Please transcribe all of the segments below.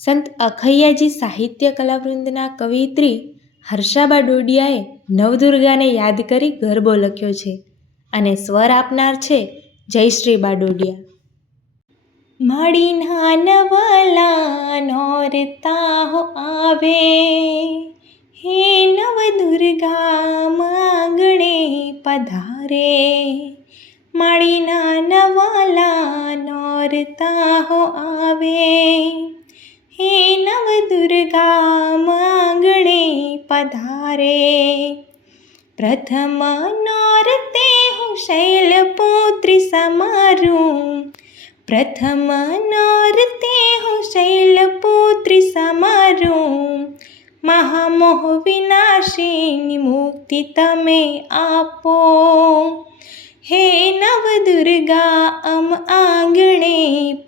સંત અખૈયાજી સાહિત્ય કલાવૃંદના કવિયત્રી હર્ષાબા ડોડિયાએ નવદુર્ગાને યાદ કરી ગરબો લખ્યો છે અને સ્વર આપનાર છે જયશ્રીબા ડોડિયા. માડીના નવલા નોરતા હો આવે, હે નવદુર્ગા માંગણે પધારે. માડીના નવલા નોરતા હો આવે, હે નવદુર્ગા માંગણે પધારે. પ્રથમ નોરતે હું શૈલપુત્રી સમારું, પ્રથમ નોરતે હું શૈલપુત્રી સમારું. મહામોહ વિનાશીની મુક્તિ તમે આપો, હે નવદુર્ગા અમ આંગણે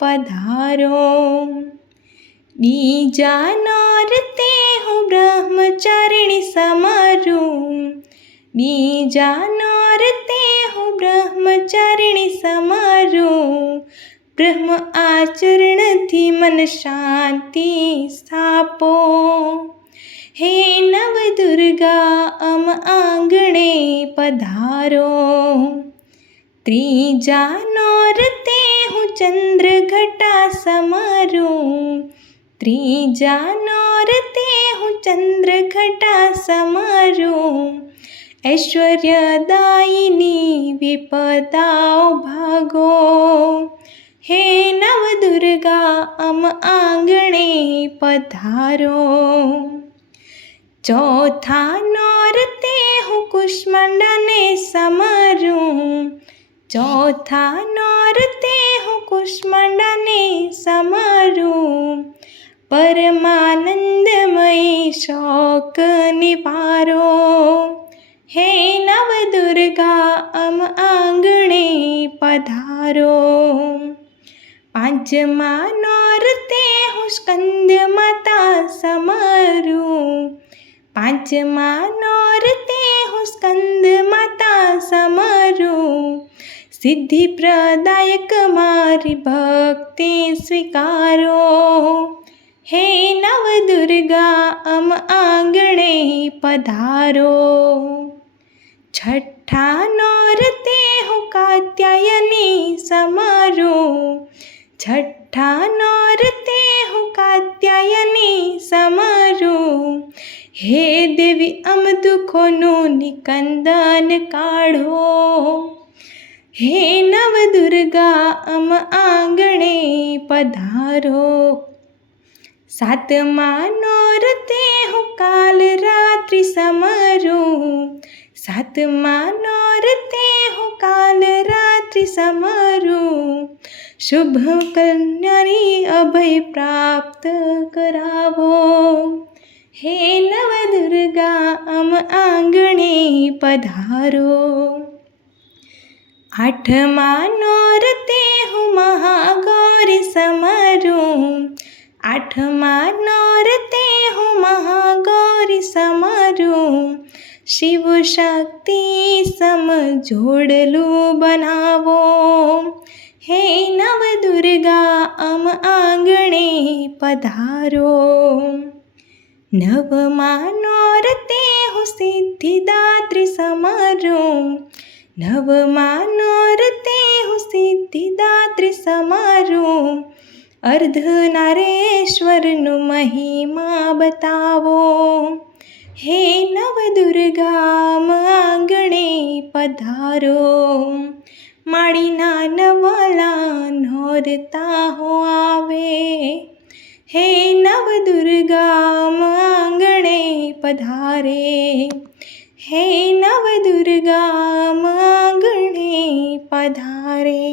પધારો. બીજા નોરતે હું બ્રહ્મચારિણી સમારું, બીજા નોરતે હું બ્રહ્મચારિણી સમારું. બ્રહ્મ આચરણથી મન શાંતિ સ્થાપો, હે નવદુર્ગા અમ આંગણે પધારો. ત્રીજા નોરતે હું ચંદ્રઘટા સમારું, ત્રીજા નોરતે હું ચંદ્રઘટા સમારું. ઐશ્વર્યદાયિની વિપદાઓ ભાગો, હે નવદુર્ગા અમ આંગણે પધારો. ચોથા નોરતે હું કુષ્માંડાને સમારું, ચોથા નોરતે હું કુષ્માંડાને સમારું. પરમાનંદમય શોક નિવારો, હે નવદુર્ગા અમ આંગણે પધારો. પાંચમા નોરતે હું સ્કંદ માતા સમારું, પાંચમા નોરતે હું સ્કંદ માતા સમારું. સિદ્ધિ પ્રદાયક મારી ભક્તિ સ્વીકારો, હે નવદુર્ગા અમ આંગણે પધારો. છઠ્ઠા નોરતે હું કાત્યાયની સમારું, છઠ્ઠા નોરતે હું કાત્યાયની સમારું. હે દેવી અમ દુઃખોનું નિકંદન કાઢો, હે નવદુર્ગા અમ આંગણે પધારો. સાતમા નોરતે હું કાલ રાત્રિ સમારું, સાતમા નોરતે હું કાલ રાત્રિ સમારું. શુભ કલ્યાણી અભય પ્રાપ્ત કરાવો, હે નવદુર્ગા અમ આંગણે પધારો. આઠમા નોરતે હું મહાગૌરી સમારું, આઠમા નોરતે હું મહાગૌરી સમારું. શિવ શક્તિ સમ જોડલું બનાવો, હે નવદુર્ગા અમ આંગણે પધારો. નવમા નોરતે હું સિદ્ધિદાત્રી સમારું, નવમા નોરતે હું સિદ્ધિદાત્રી સમારું. અર્ધનારેશ્વરનું મહિમા બતાવો, હે નવદુર્ગા અમ આંગણે પધારો. માડીના નવલા નોરતા હો આવે, હે નવદુર્ગા અમ આંગણે પધારે. હે નવદુર્ગા અમ આંગણે પધારે.